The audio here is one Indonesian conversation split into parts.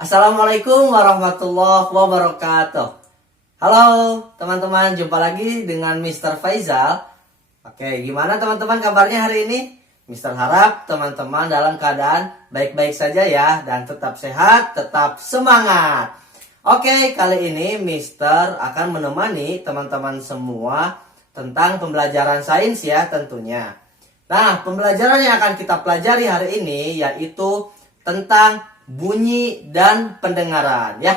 Assalamualaikum warahmatullahi wabarakatuh. Halo teman-teman, jumpa lagi dengan Mr. Faizal. Oke, gimana teman-teman kabarnya hari ini? Mr. harap teman-teman dalam keadaan baik-baik saja ya, dan tetap sehat, tetap semangat. Oke, kali ini Mr. akan menemani teman-teman semua tentang pembelajaran sains ya tentunya. Nah, pembelajaran yang akan kita pelajari hari ini yaitu tentang bunyi dan pendengaran ya.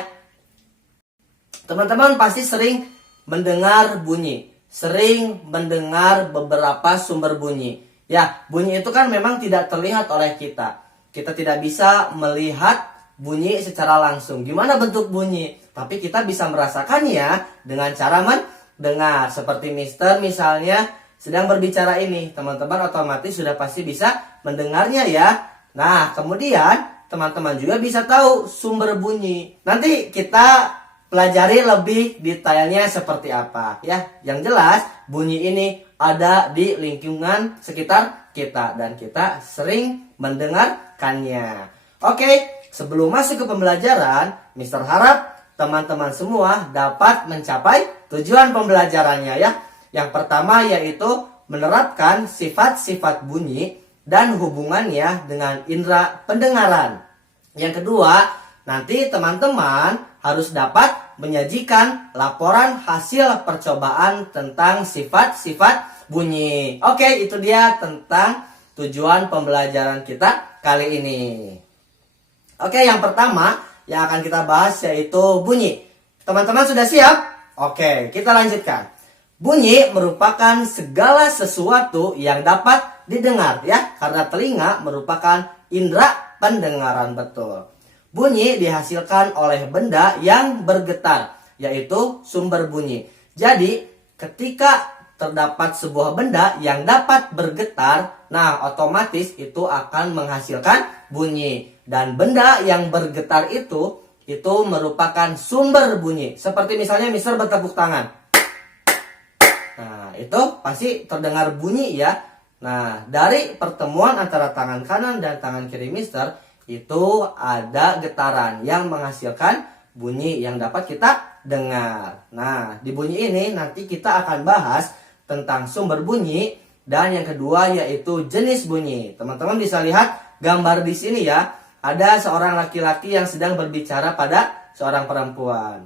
Teman-teman pasti sering mendengar bunyi, sering mendengar beberapa sumber bunyi. Ya, bunyi itu kan memang tidak terlihat oleh kita. Kita tidak bisa melihat bunyi secara langsung. Gimana bentuk bunyi? Tapi kita bisa merasakannya dengan cara mendengar. Seperti Mister misalnya sedang berbicara ini, teman-teman otomatis sudah pasti bisa mendengarnya ya. Nah, kemudian teman-teman juga bisa tahu sumber bunyi. Nanti kita pelajari lebih detailnya seperti apa ya. Yang jelas bunyi ini ada di lingkungan sekitar kita dan kita sering mendengarkannya. Oke, sebelum masuk ke pembelajaran, Mister harap teman-teman semua dapat mencapai tujuan pembelajarannya ya. Yang pertama yaitu menerapkan sifat-sifat bunyi dan hubungannya dengan indera pendengaran. Yang kedua, nanti teman-teman harus dapat menyajikan laporan hasil percobaan tentang sifat-sifat bunyi. Oke, itu dia tentang tujuan pembelajaran kita kali ini. Oke, yang pertama yang akan kita bahas yaitu bunyi. Teman-teman sudah siap? Oke, kita lanjutkan. Bunyi merupakan segala sesuatu yang dapat didengar ya, karena telinga merupakan indera pendengaran betul. Bunyi dihasilkan oleh benda yang bergetar, yaitu sumber bunyi. Jadi ketika terdapat sebuah benda yang dapat bergetar, nah otomatis itu akan menghasilkan bunyi. Dan benda yang bergetar itu merupakan sumber bunyi. Seperti misalnya Mister bertepuk tangan. Nah, itu pasti terdengar bunyi ya. Nah, dari pertemuan antara tangan kanan dan tangan kiri Mister, itu ada getaran yang menghasilkan bunyi yang dapat kita dengar. Nah, di bunyi ini nanti kita akan bahas tentang sumber bunyi dan yang kedua yaitu jenis bunyi. Teman-teman bisa lihat gambar di sini ya. Ada seorang laki-laki yang sedang berbicara pada seorang perempuan.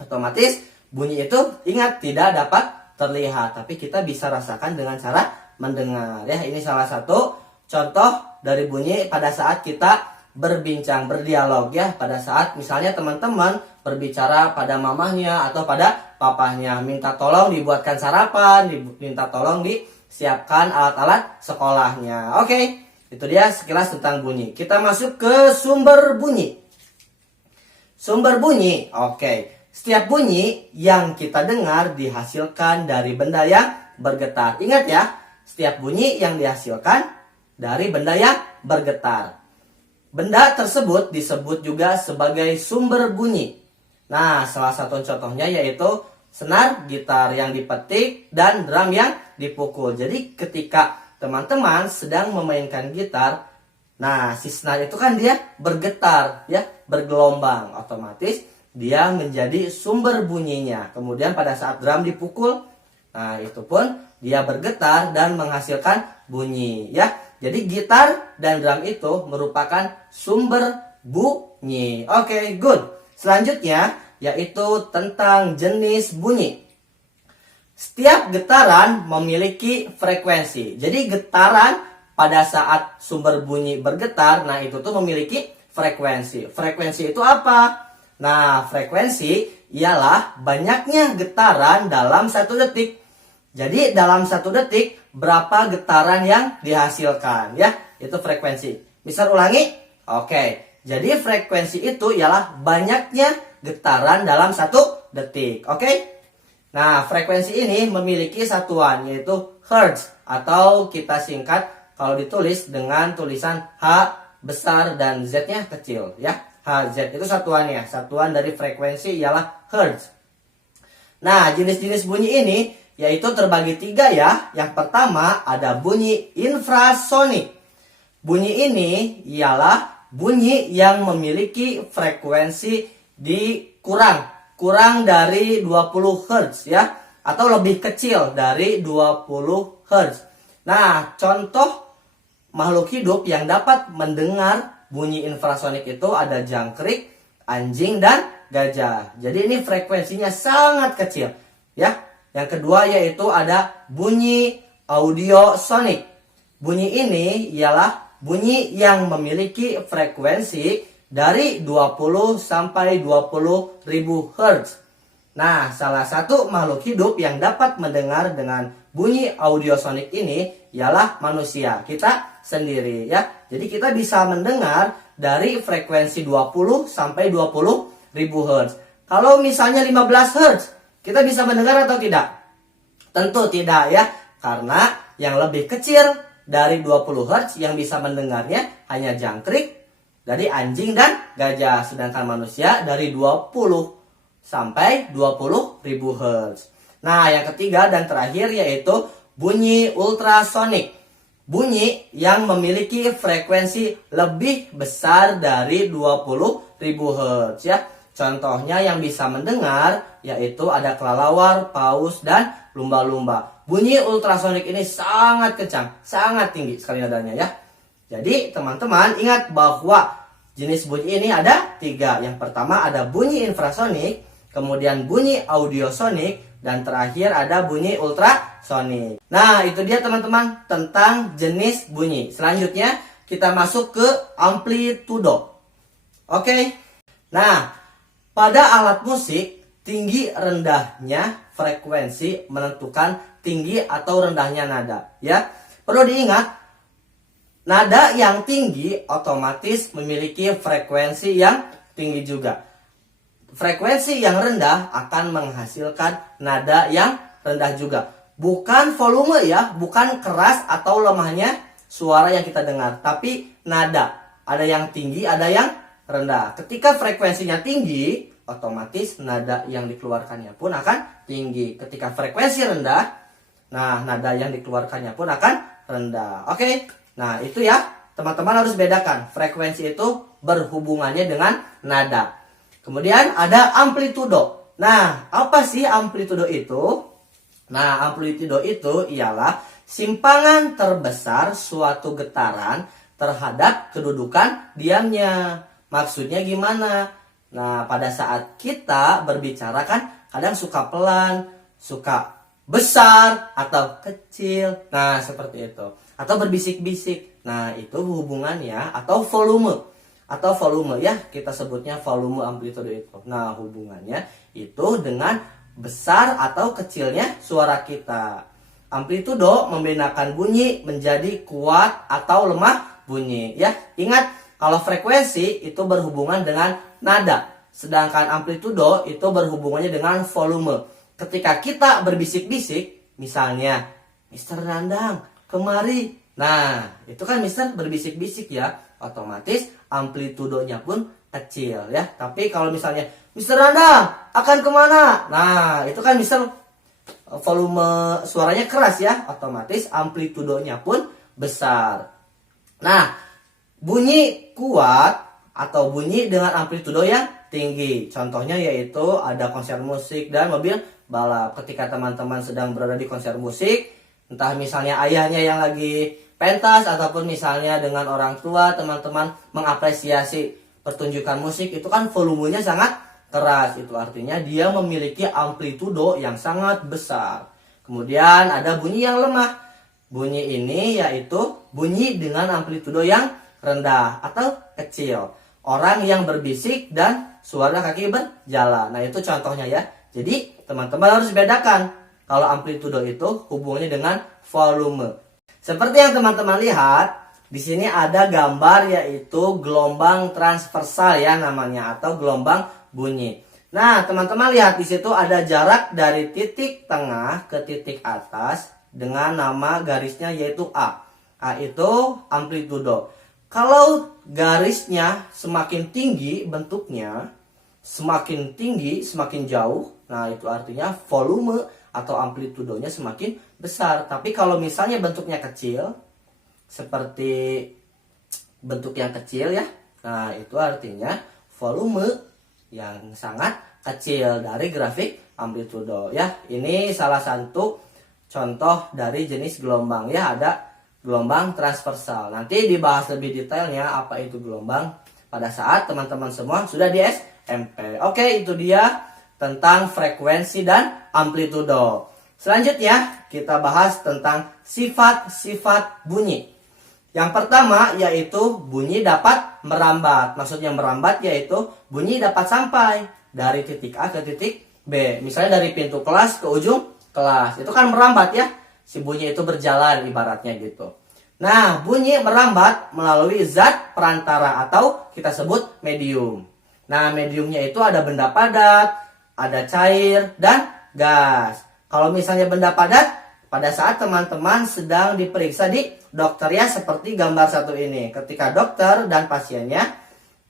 Otomatis bunyi itu ingat tidak dapat terlihat, tapi kita bisa rasakan dengan cara mendengar ya. Ini salah satu contoh dari bunyi pada saat kita berbincang, berdialog ya. Pada saat misalnya teman-teman berbicara pada mamahnya atau pada papahnya, minta tolong dibuatkan sarapan, minta tolong disiapkan alat-alat sekolahnya. Oke, itu dia sekilas tentang bunyi. Kita masuk ke sumber bunyi. Sumber bunyi, oke. Setiap bunyi yang kita dengar dihasilkan dari benda yang bergetar. Ingat ya, setiap bunyi yang dihasilkan dari benda yang bergetar. Benda tersebut disebut juga sebagai sumber bunyi. Nah, salah satu contohnya yaitu senar gitar yang dipetik dan drum yang dipukul. Jadi ketika teman-teman sedang memainkan gitar, nah si senar itu kan dia bergetar ya, bergelombang, otomatis dia menjadi sumber bunyinya. Kemudian pada saat drum dipukul, nah itu pun dia bergetar dan menghasilkan bunyi ya. Jadi gitar dan drum itu merupakan sumber bunyi. Oke, good. Selanjutnya yaitu tentang jenis bunyi. Setiap getaran memiliki frekuensi. Jadi getaran pada saat sumber bunyi bergetar, nah itu tuh memiliki frekuensi. Frekuensi itu apa? Nah, frekuensi ialah banyaknya getaran dalam 1 detik. Jadi dalam 1 detik berapa getaran yang dihasilkan ya, itu frekuensi. Bisa ulangi? Oke, jadi frekuensi itu ialah banyaknya getaran dalam 1 detik. Oke? Nah, frekuensi ini memiliki satuan yaitu hertz, atau kita singkat kalau ditulis dengan tulisan H besar dan Z-nya kecil ya. Hz itu satuannya. Satuan dari frekuensi ialah hertz. Nah, jenis-jenis bunyi ini yaitu terbagi 3 ya. Yang pertama ada bunyi infrasonik. Bunyi ini ialah bunyi yang memiliki frekuensi kurang dari 20 Hz ya, atau lebih kecil dari 20 Hz. Nah, contoh makhluk hidup yang dapat mendengar bunyi infrasonik itu ada jangkrik, anjing, dan gajah. Jadi ini frekuensinya sangat kecil ya. Yang kedua yaitu ada bunyi audiosonik. Bunyi ini ialah bunyi yang memiliki frekuensi dari 20 sampai 20 ribu Hz. Nah, salah satu makhluk hidup yang dapat mendengar dengan bunyi audiosonik ini ialah manusia, kita sendiri ya. Jadi kita bisa mendengar dari frekuensi 20 sampai 20 ribu Hz. Kalau misalnya 15 Hz, kita bisa mendengar atau tidak? Tentu tidak ya, karena yang lebih kecil dari 20 Hz yang bisa mendengarnya hanya jangkrik, dari anjing dan gajah, sedangkan manusia dari 20 sampai 20 ribu Hz. Nah, yang ketiga dan terakhir yaitu bunyi ultrasonik. Bunyi yang memiliki frekuensi lebih besar dari 20 ribu Hz ya. Contohnya yang bisa mendengar yaitu ada kelelawar, paus, dan lumba-lumba. Bunyi ultrasonik ini sangat kencang, sangat tinggi sekali nadanya ya. Jadi teman-teman ingat bahwa jenis bunyi ini ada 3. Yang pertama ada bunyi infrasonik, kemudian bunyi audiosonik, dan terakhir ada bunyi ultrasonik. Nah, itu dia teman-teman tentang jenis bunyi. Selanjutnya kita masuk ke amplitudo. Oke. Nah, pada alat musik, tinggi rendahnya frekuensi menentukan tinggi atau rendahnya nada, ya. Perlu diingat, nada yang tinggi otomatis memiliki frekuensi yang tinggi juga. Frekuensi yang rendah akan menghasilkan nada yang rendah juga. Bukan volume ya, bukan keras atau lemahnya suara yang kita dengar, tapi nada. Ada yang tinggi, ada yang rendah. Ketika frekuensinya tinggi, otomatis nada yang dikeluarkannya pun akan tinggi. Ketika frekuensi rendah, nah nada yang dikeluarkannya pun akan rendah. Oke, nah itu ya teman-teman harus bedakan. Frekuensi itu berhubungannya dengan nada. Kemudian ada amplitudo. Nah, apa sih amplitudo itu? Nah, amplitudo itu ialah simpangan terbesar suatu getaran terhadap kedudukan diamnya. Maksudnya gimana? Nah, pada saat kita berbicara kan kadang suka pelan, suka besar, atau kecil. Nah, seperti itu. Atau berbisik-bisik. Nah, itu hubungannya atau volume. Atau volume ya, kita sebutnya volume amplitudo itu. Nah, hubungannya itu dengan besar atau kecilnya suara kita. Amplitudo membedakan bunyi menjadi kuat atau lemah bunyi ya. Ingat, kalau frekuensi itu berhubungan dengan nada, sedangkan amplitudo itu berhubungannya dengan volume. Ketika kita berbisik-bisik, misalnya, Mister Nandang, kemari. Nah, itu kan Mister berbisik-bisik ya, otomatis amplitudonya pun kecil ya. Tapi kalau misalnya Mister Nandang akan kemana? Nah, itu kan Mister volume suaranya keras ya, otomatis amplitudonya pun besar. Nah, bunyi kuat atau bunyi dengan amplitudo yang tinggi. Contohnya yaitu ada konser musik dan mobil balap. Ketika teman-teman sedang berada di konser musik, entah misalnya ayahnya yang lagi pentas ataupun misalnya dengan orang tua, teman-teman mengapresiasi pertunjukan musik, itu kan volumenya sangat keras. Itu artinya dia memiliki amplitudo yang sangat besar. Kemudian ada bunyi yang lemah. Bunyi ini yaitu bunyi dengan amplitudo yang rendah atau kecil. Orang yang berbisik dan suara kaki berjalan. Nah, itu contohnya ya. Jadi teman-teman harus bedakan kalau amplitudo itu hubungannya dengan volume. Seperti yang teman-teman lihat, di sini ada gambar yaitu gelombang transversal ya namanya, atau gelombang bunyi. Nah, teman-teman lihat di situ ada jarak dari titik tengah ke titik atas dengan nama garisnya yaitu A. A itu amplitudo. Kalau garisnya semakin tinggi bentuknya, semakin tinggi, semakin jauh, nah itu artinya volume atau amplitudonya semakin besar. Tapi kalau misalnya bentuknya kecil, seperti bentuk yang kecil ya, Nah, itu artinya volume yang sangat kecil dari grafik amplitudo ya. Ini salah satu contoh dari jenis gelombang ya, ada gelombang transversal. Nanti dibahas lebih detailnya apa itu gelombang pada saat teman-teman semua sudah di SMP. Oke, itu dia tentang frekuensi dan amplitudo. Selanjutnya kita bahas tentang sifat-sifat bunyi. Yang pertama yaitu bunyi dapat merambat. Maksudnya merambat yaitu bunyi dapat sampai dari titik A ke titik B. Misalnya dari pintu kelas ke ujung kelas. Itu kan merambat ya. Si bunyi itu berjalan ibaratnya gitu. Nah, bunyi merambat melalui zat perantara atau kita sebut medium. Nah, mediumnya itu ada benda padat, ada cair, dan gas. Kalau misalnya benda padat, pada saat teman-teman sedang diperiksa di dokter ya, seperti gambar satu ini. Ketika dokter dan pasiennya,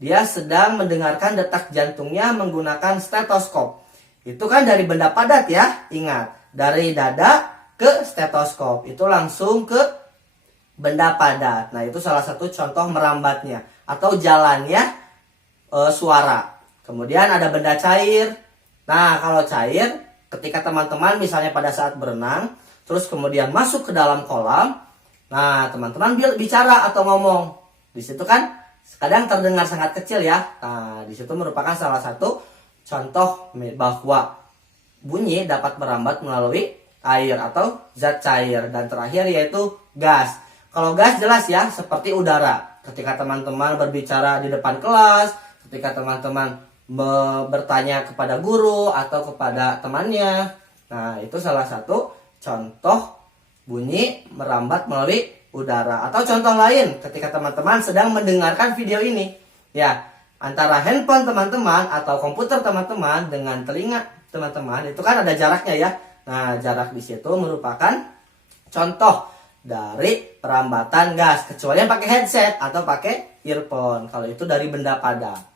dia sedang mendengarkan detak jantungnya menggunakan stetoskop. Itu kan dari benda padat ya, ingat. Dari dada ke stetoskop, itu langsung ke benda padat. Nah, itu salah satu contoh merambatnya. Atau jalannya suara. Kemudian ada benda cair. Nah, kalau cair, ketika teman-teman misalnya pada saat berenang, terus kemudian masuk ke dalam kolam, nah teman-teman bicara atau ngomong, di situ kan kadang terdengar sangat kecil ya. Nah, di situ merupakan salah satu contoh bahwa bunyi dapat merambat melalui air atau zat cair. Dan terakhir yaitu gas. Kalau gas jelas ya, seperti udara. Ketika teman-teman berbicara di depan kelas, ketika teman-teman bertanya kepada guru atau kepada temannya, nah itu salah satu contoh bunyi merambat melalui udara. Atau contoh lain ketika teman-teman sedang mendengarkan video ini. Ya, antara handphone teman-teman atau komputer teman-teman dengan telinga teman-teman itu kan ada jaraknya ya. Nah, jarak di situ merupakan contoh dari perambatan gas. Kecuali yang pakai headset atau pakai earphone. Kalau itu dari benda padat.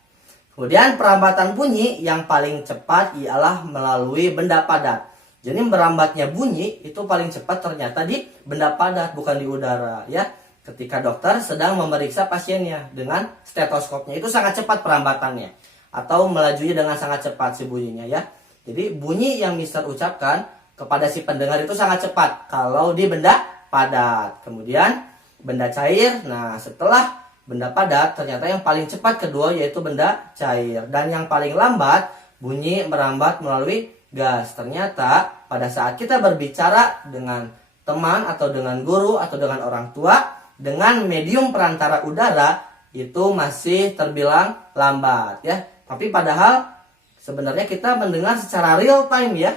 Kemudian perambatan bunyi yang paling cepat ialah melalui benda padat. Jadi merambatnya bunyi itu paling cepat ternyata di benda padat, bukan di udara ya. Ketika dokter sedang memeriksa pasiennya dengan stetoskopnya, itu sangat cepat perambatannya. Atau melajunya dengan sangat cepat si bunyinya ya. Jadi bunyi yang Mister ucapkan kepada si pendengar itu sangat cepat kalau di benda padat. Kemudian benda cair, nah setelah benda padat ternyata yang paling cepat kedua yaitu benda cair. Dan yang paling lambat bunyi merambat melalui gas. Ternyata pada saat kita berbicara dengan teman atau dengan guru atau dengan orang tua dengan medium perantara udara itu masih terbilang lambat ya. Tapi padahal sebenarnya kita mendengar secara real time ya.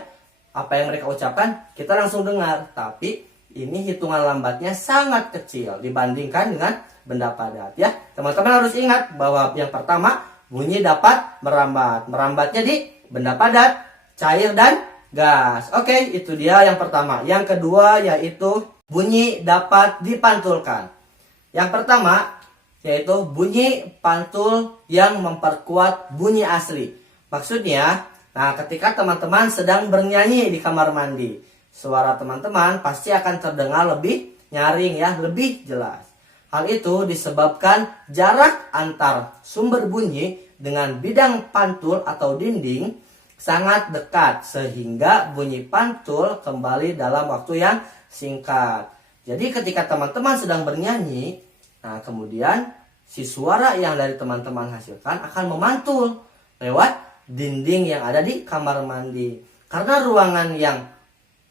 Apa yang mereka ucapkan kita langsung dengar. Tapi ini hitungan lambatnya sangat kecil dibandingkan dengan benda padat ya. Teman-teman harus ingat bahwa yang pertama bunyi dapat merambat. Merambatnya di benda padat, cair dan gas. Oke, itu dia yang pertama. Yang kedua yaitu bunyi dapat dipantulkan. Yang pertama yaitu bunyi pantul yang memperkuat bunyi asli. Maksudnya, nah ketika teman-teman sedang bernyanyi di kamar mandi, suara teman-teman pasti akan terdengar lebih nyaring ya, lebih jelas. Hal itu disebabkan jarak antar sumber bunyi dengan bidang pantul atau dinding sangat dekat sehingga bunyi pantul kembali dalam waktu yang singkat. Jadi ketika teman-teman sedang bernyanyi, nah kemudian si suara yang dari teman-teman hasilkan akan memantul lewat dinding yang ada di kamar mandi. Karena ruangan yang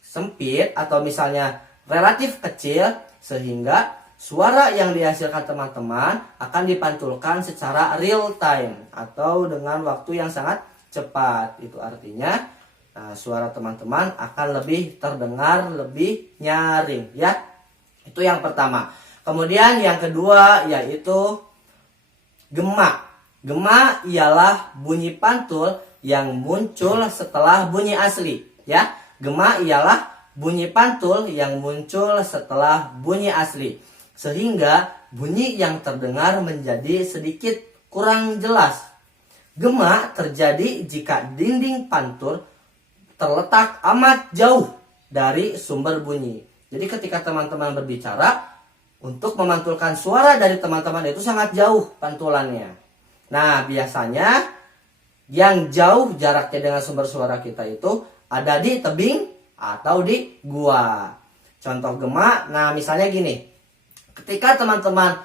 sempit atau misalnya relatif kecil sehingga suara yang dihasilkan teman-teman akan dipantulkan secara real time atau dengan waktu yang sangat cepat. Itu artinya suara teman-teman akan lebih terdengar, lebih nyaring ya. Itu yang pertama. Kemudian yang kedua yaitu gema. Gema ialah bunyi pantul yang muncul setelah bunyi asli ya. Gema ialah bunyi pantul yang muncul setelah bunyi asli. Sehingga bunyi yang terdengar menjadi sedikit kurang jelas. Gema terjadi jika dinding pantul terletak amat jauh dari sumber bunyi. Jadi ketika teman-teman berbicara, untuk memantulkan suara dari teman-teman itu sangat jauh pantulannya. Nah, biasanya yang jauh jaraknya dengan sumber suara kita itu ada di tebing atau di gua. Contoh gema, nah misalnya gini. Ketika teman-teman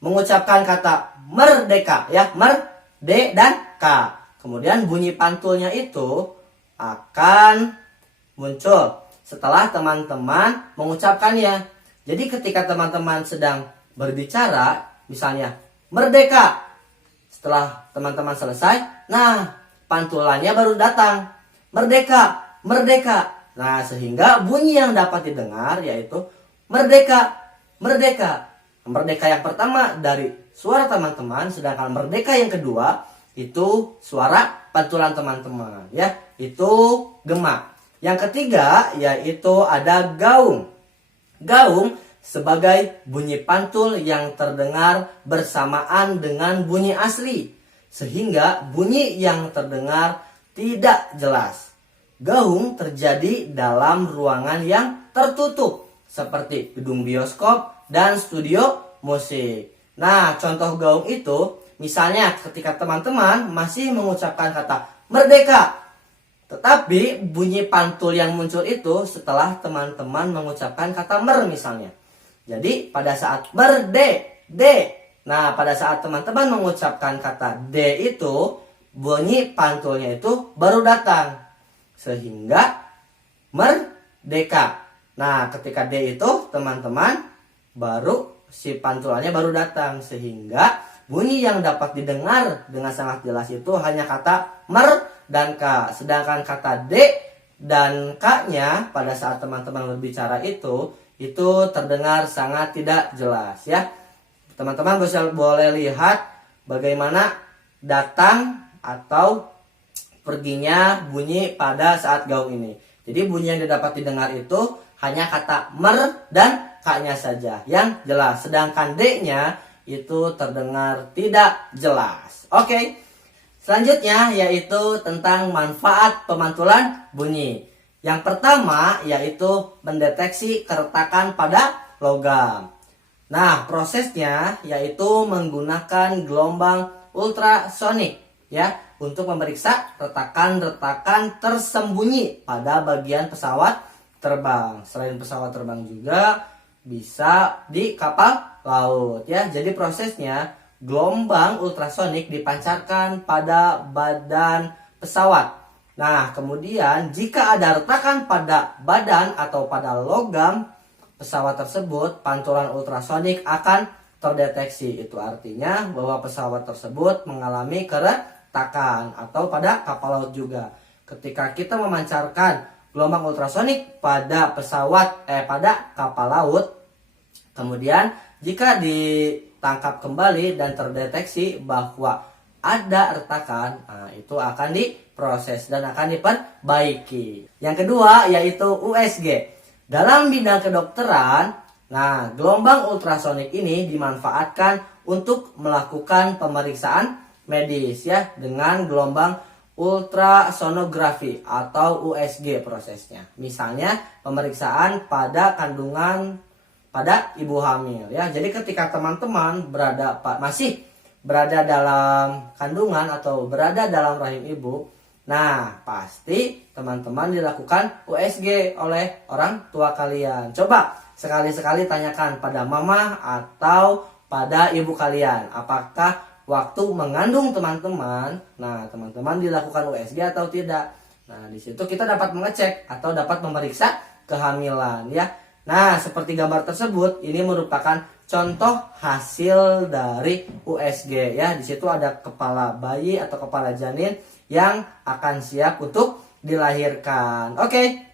mengucapkan kata merdeka, ya, merde dan ka. Kemudian bunyi pantulnya itu akan muncul setelah teman-teman mengucapkannya. Jadi ketika teman-teman sedang berbicara, misalnya merdeka, setelah teman-teman selesai, nah pantulannya baru datang. Merdeka, merdeka. Nah, sehingga bunyi yang dapat didengar yaitu merdeka, merdeka. Merdeka yang pertama dari suara teman-teman, sedangkan merdeka yang kedua itu suara pantulan teman-teman, ya. Itu gema. Yang ketiga yaitu ada gaung. Gaung sebagai bunyi pantul yang terdengar bersamaan dengan bunyi asli, sehingga bunyi yang terdengar tidak jelas. Gaung terjadi dalam ruangan yang tertutup seperti gedung bioskop dan studio musik. Nah, contoh gaung itu misalnya ketika teman-teman masih mengucapkan kata merdeka, tetapi bunyi pantul yang muncul itu setelah teman-teman mengucapkan kata mer misalnya. Jadi pada saat merde, de. Nah, pada saat teman-teman mengucapkan kata de itu, bunyi pantulnya itu baru datang. Sehingga merdeka. Nah, ketika D itu teman-teman baru si pantulannya baru datang, sehingga bunyi yang dapat didengar dengan sangat jelas itu hanya kata mer dan k. Sedangkan kata D dan k-nya pada saat teman-teman berbicara itu terdengar sangat tidak jelas, ya. Teman-teman boleh lihat bagaimana datang atau perginya bunyi pada saat gaung ini. Jadi bunyi yang dapat didengar itu hanya kata mer dan k-nya saja yang jelas. Sedangkan d-nya itu terdengar tidak jelas. Oke. Selanjutnya yaitu tentang manfaat pemantulan bunyi. Yang pertama yaitu mendeteksi keretakan pada logam. Nah, prosesnya yaitu menggunakan gelombang ultrasonik, ya, untuk memeriksa retakan-retakan tersembunyi pada bagian pesawat terbang. Selain pesawat terbang juga bisa di kapal laut, ya. Jadi prosesnya gelombang ultrasonik dipancarkan pada badan pesawat. Nah, kemudian jika ada retakan pada badan atau pada logam pesawat tersebut, pantulan ultrasonik akan terdeteksi. Itu artinya bahwa pesawat tersebut mengalami keretakan, atau pada kapal laut juga. Ketika kita memancarkan gelombang ultrasonik pada pada kapal laut, kemudian jika ditangkap kembali dan terdeteksi bahwa ada retakan, nah itu akan diproses dan akan diperbaiki. Yang kedua yaitu USG. Dalam bidang kedokteran, nah gelombang ultrasonik ini dimanfaatkan untuk melakukan pemeriksaan medis, ya, dengan gelombang ultrasonografi atau USG prosesnya. Misalnya pemeriksaan pada kandungan pada ibu hamil, ya. Jadi ketika teman-teman masih berada dalam kandungan atau berada dalam rahim ibu, nah pasti teman-teman dilakukan USG oleh orang tua kalian. Coba sekali-sekali tanyakan pada mama atau pada ibu kalian, apakah waktu mengandung teman-teman, nah teman-teman dilakukan USG atau tidak. Nah, di situ kita dapat mengecek atau dapat memeriksa kehamilan, ya. Nah, seperti gambar tersebut, ini merupakan contoh hasil dari USG, ya. Di situ ada kepala bayi atau kepala janin yang akan siap untuk dilahirkan. Oke.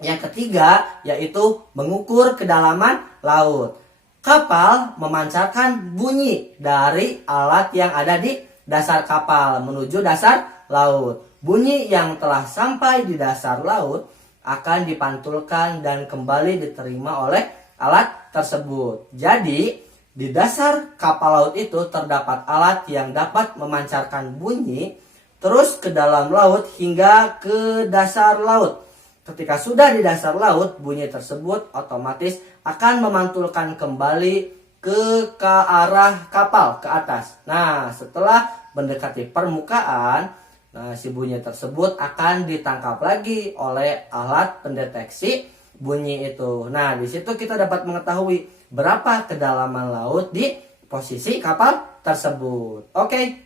Yang ketiga yaitu mengukur kedalaman laut. Kapal memancarkan bunyi dari alat yang ada di dasar kapal menuju dasar laut. Bunyi yang telah sampai di dasar laut akan dipantulkan dan kembali diterima oleh alat tersebut. Jadi, di dasar kapal laut itu terdapat alat yang dapat memancarkan bunyi terus ke dalam laut hingga ke dasar laut. Ketika sudah di dasar laut, bunyi tersebut otomatis akan memantulkan kembali ke arah kapal ke atas. Nah, setelah mendekati permukaan, nah si bunyi tersebut akan ditangkap lagi oleh alat pendeteksi bunyi itu. Nah, di situ kita dapat mengetahui berapa kedalaman laut di posisi kapal tersebut. Oke.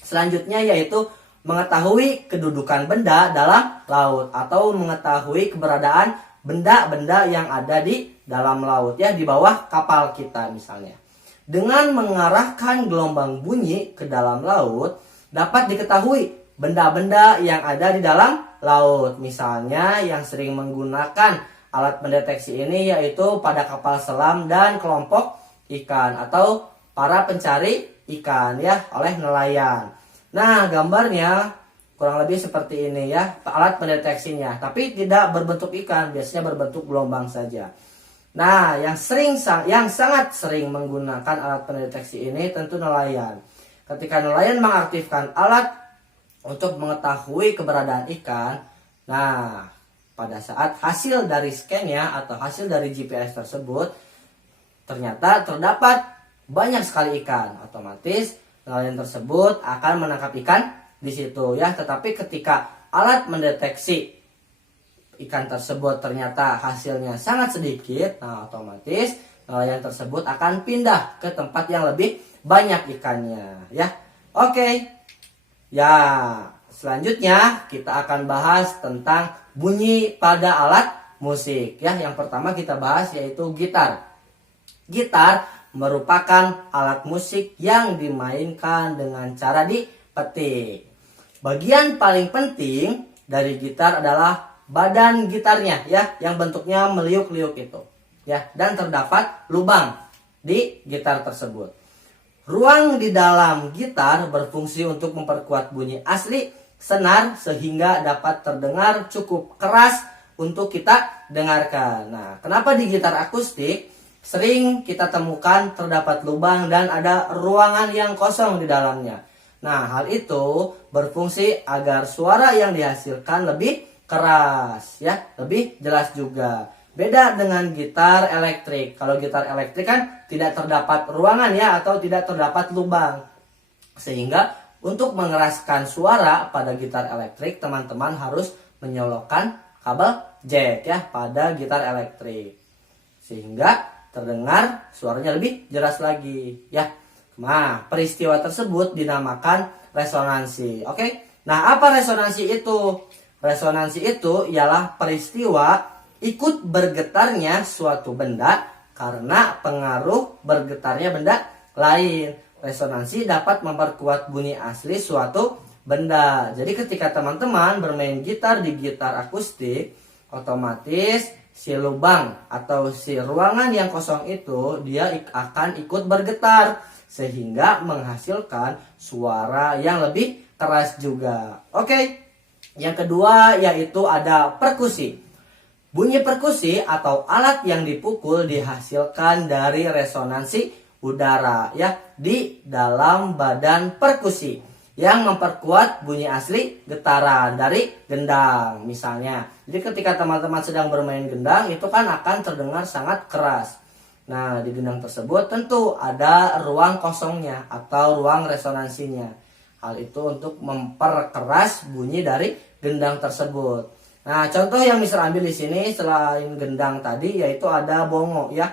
Selanjutnya yaitu mengetahui kedudukan benda dalam laut atau mengetahui keberadaan benda-benda yang ada di dalam laut ya, di bawah kapal kita misalnya. Dengan mengarahkan gelombang bunyi ke dalam laut dapat diketahui benda-benda yang ada di dalam laut. Misalnya yang sering menggunakan alat pendeteksi ini yaitu pada kapal selam dan kelompok ikan atau para pencari ikan ya oleh nelayan. Nah, gambarnya kurang lebih seperti ini ya, alat pendeteksinya, tapi tidak berbentuk ikan, biasanya berbentuk gelombang saja. Nah, yang sangat sering menggunakan alat pendeteksi ini tentu nelayan. Ketika nelayan mengaktifkan alat untuk mengetahui keberadaan ikan, nah, pada saat hasil dari scan-nya atau hasil dari GPS tersebut ternyata terdapat banyak sekali ikan, otomatis nelayan tersebut akan menangkap ikan di situ ya. Tetapi ketika alat mendeteksi ikan tersebut ternyata hasilnya sangat sedikit, nah otomatis nelayan tersebut akan pindah ke tempat yang lebih banyak ikannya ya. Oke. Ya, selanjutnya kita akan bahas tentang bunyi pada alat musik ya. Yang pertama kita bahas yaitu gitar. Gitar merupakan alat musik yang dimainkan dengan cara dipetik. Bagian paling penting dari gitar adalah badan gitarnya ya, yang bentuknya meliuk-liuk itu ya, dan terdapat lubang di gitar tersebut. Ruang di dalam gitar berfungsi untuk memperkuat bunyi asli senar sehingga dapat terdengar cukup keras untuk kita dengarkan. Nah, kenapa di gitar akustik sering kita temukan terdapat lubang dan ada ruangan yang kosong di dalamnya? Nah, hal itu berfungsi agar suara yang dihasilkan lebih keras ya, lebih jelas juga. Beda dengan gitar elektrik. Kalau gitar elektrik kan tidak terdapat ruangan ya, atau tidak terdapat lubang. Sehingga untuk mengeraskan suara pada gitar elektrik, teman-teman harus menyolokkan kabel jack ya pada gitar elektrik. Sehingga terdengar suaranya lebih jelas lagi ya. Nah, peristiwa tersebut dinamakan resonansi. Oke. Nah, apa resonansi itu? Resonansi itu ialah peristiwa ikut bergetarnya suatu benda karena pengaruh bergetarnya benda lain. Resonansi dapat memperkuat bunyi asli suatu benda. Jadi ketika teman-teman bermain gitar di gitar akustik, otomatis si lubang atau si ruangan yang kosong itu dia akan ikut bergetar sehingga menghasilkan suara yang lebih keras juga. Oke. Yang kedua yaitu ada perkusi. Bunyi perkusi atau alat yang dipukul dihasilkan dari resonansi udara ya di dalam badan perkusi yang memperkuat bunyi asli getaran dari gendang misalnya. Jadi ketika teman-teman sedang bermain gendang itu kan akan terdengar sangat keras. Nah, di gendang tersebut tentu ada ruang kosongnya atau ruang resonansinya. Hal itu untuk memperkeras bunyi dari gendang tersebut. Nah, contoh yang bisa ambil di sini selain gendang tadi yaitu ada bongo ya.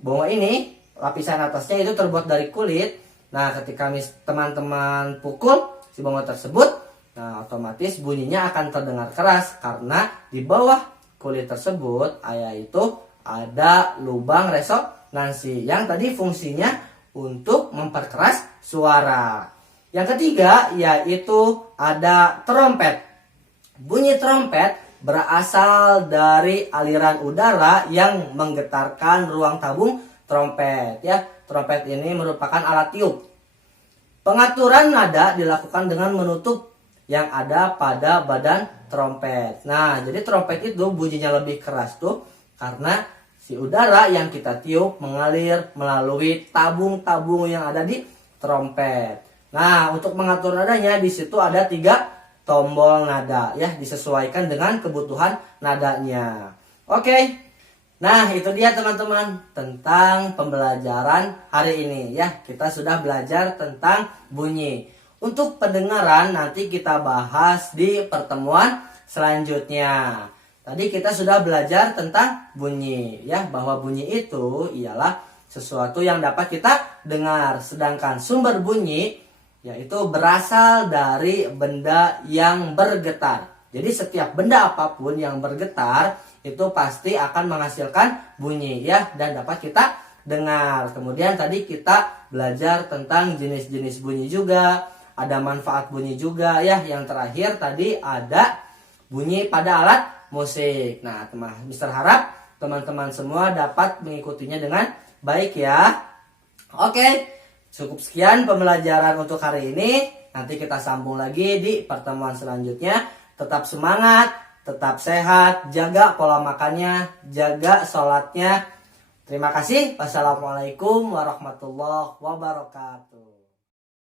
Bongo ini lapisan atasnya itu terbuat dari kulit. Nah, ketika teman-teman pukul si bongo tersebut, nah otomatis bunyinya akan terdengar keras karena di bawah kulit tersebut yaitu ada lubang resonansi yang tadi fungsinya untuk memperkeras suara. Yang ketiga yaitu ada trompet. Bunyi trompet berasal dari aliran udara yang menggetarkan ruang tabung trompet ya. Trompet ini merupakan alat tiup. Pengaturan nada dilakukan dengan menutup yang ada pada badan trompet. Nah, jadi trompet itu bunyinya lebih keras tuh karena si udara yang kita tiup mengalir melalui tabung-tabung yang ada di trompet. Nah, untuk mengatur nadanya di situ ada 3 tombol nada ya, disesuaikan dengan kebutuhan nadanya. Oke. Nah, itu dia teman-teman tentang pembelajaran hari ini ya. Kita sudah belajar tentang bunyi. Untuk pendengaran nanti kita bahas di pertemuan selanjutnya. Tadi kita sudah belajar tentang bunyi ya, bahwa bunyi itu ialah sesuatu yang dapat kita dengar, sedangkan sumber bunyi yaitu berasal dari benda yang bergetar. Jadi setiap benda apapun yang bergetar itu pasti akan menghasilkan bunyi ya, dan dapat kita dengar. Kemudian tadi kita belajar tentang jenis-jenis bunyi juga, ada manfaat bunyi juga ya. Yang terakhir tadi ada bunyi pada alat musik. Nah, Mister harap teman-teman semua dapat mengikutinya dengan baik ya. Oke, cukup sekian pembelajaran untuk hari ini. Nanti kita sambung lagi di pertemuan selanjutnya. Tetap semangat, tetap sehat, jaga pola makannya, jaga sholatnya. Terima kasih. Wassalamualaikum warahmatullahi wabarakatuh.